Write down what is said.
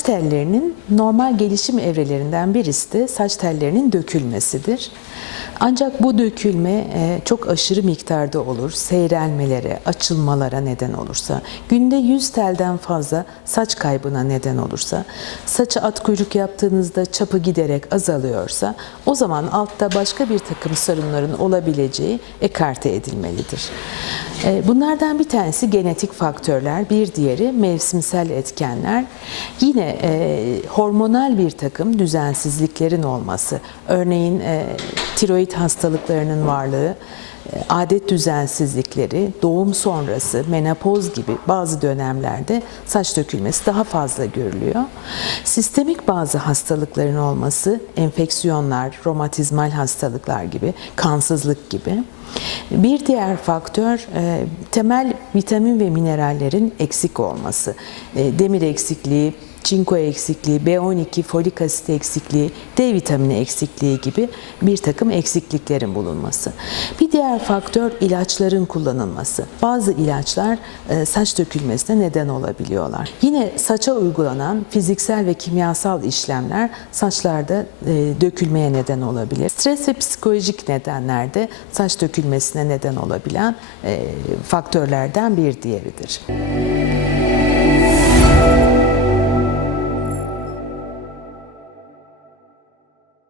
Saç tellerinin normal gelişim evrelerinden birisi de saç tellerinin dökülmesidir. Ancak bu dökülme e, çok aşırı miktarda olur, seyrelmelere, açılmalara neden olursa, günde 100 telden fazla saç kaybına neden olursa, saça at kuyruk yaptığınızda çapı giderek azalıyorsa, o zaman altta başka bir takım sorunların olabileceği ekarte edilmelidir. E, Bunlardan bir tanesi genetik faktörler, bir diğeri mevsimsel etkenler. Yine e, hormonal bir takım düzensizliklerin olması, örneğin e, tiroid hastalıklarının varlığı, e, adet düzensizlikleri, doğum sonrası, menopoz gibi bazı dönemlerde saç dökülmesi daha fazla görülüyor. Sistemik bazı hastalıkların olması, enfeksiyonlar, romatizmal hastalıklar gibi, kansızlık gibi. Bir diğer faktör e, temel vitamin ve minerallerin eksik olması. E, demir eksikliği, çinko eksikliği, B12, folik asit eksikliği, D vitamini eksikliği gibi bir takım eksikliklerin bulunması. Bir diğer faktör ilaçların kullanılması. Bazı ilaçlar e, saç dökülmesine neden olabiliyorlar. Yine saça uygulanan fiziksel ve kimyasal işlemler saçlarda e, dökülmeye neden olabilir. Stres ve psikolojik nedenler de saç dökülmesine neden olabilen e, faktörlerden bir diğeridir.